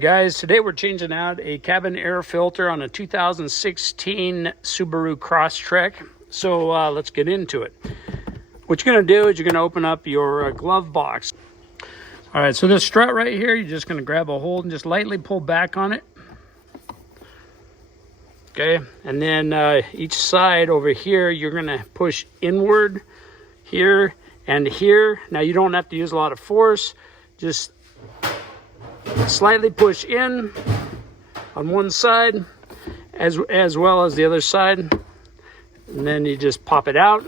Guys, today we're changing out a cabin air filter on a 2016 Subaru Crosstrek. So let's get into it. What you're going to do is you're going to open up your glove box. All right, so this strut right here, you're just going to grab a hold and just lightly pull back on it. Okay, and then each side over here, you're going to push inward here and here. Now you don't have to use a lot of force, just slightly push in on one side as well as the other side, and then you just pop it out,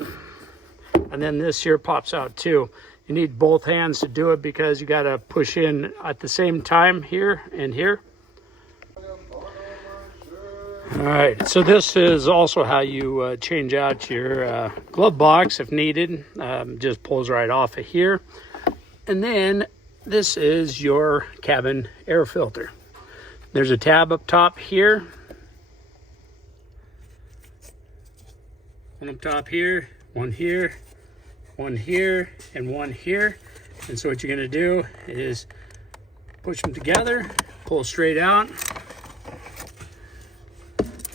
and then this here pops out too. You need both hands to do it because you got to push in at the same time here and here. All right, so this is also how you change out your glove box if needed. Just pulls right off of here. And then this is your cabin air filter. There's a tab up top here. One up top here, one here, one here, and one here. And so what you're gonna do is push them together, pull straight out.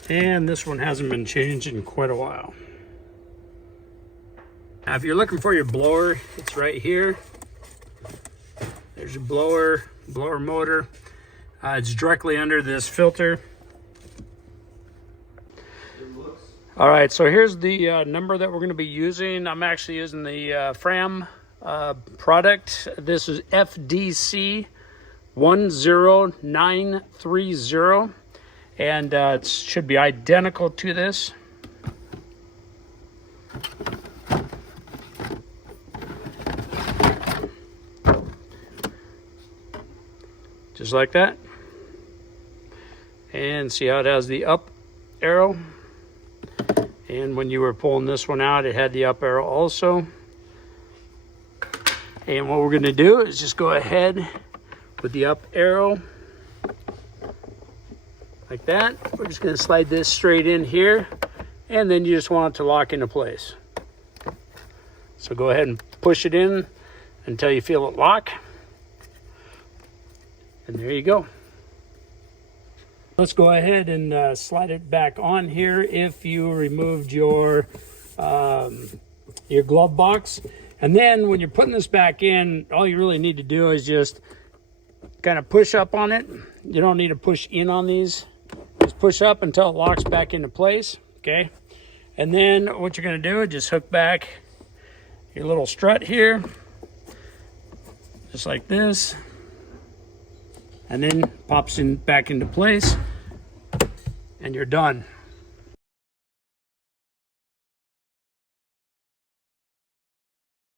And this one hasn't been changed in quite a while. Now if you're looking for your blower, it's right here. There's your blower motor. It's directly under this filter. All right, so here's the number that we're going to be using. I'm actually using the Fram product. This is FDC 10930, and it should be identical to this. Just like that. And see how it has the up arrow. And when you were pulling this one out, it had the up arrow also. And what we're going to do is just go ahead with the up arrow like that. We're just going to slide this straight in here, and then you just want it to lock into place. So go ahead and push it in until you feel it lock. And there you go. Let's go ahead and slide it back on here if you removed your glove box. And then when you're putting this back in, all you really need to do is just kind of push up on it. You don't need to push in on these. Just push up until it locks back into place, okay? And then what you're gonna do is just hook back your little strut here, just like this. And then pops in back into place, and you're done.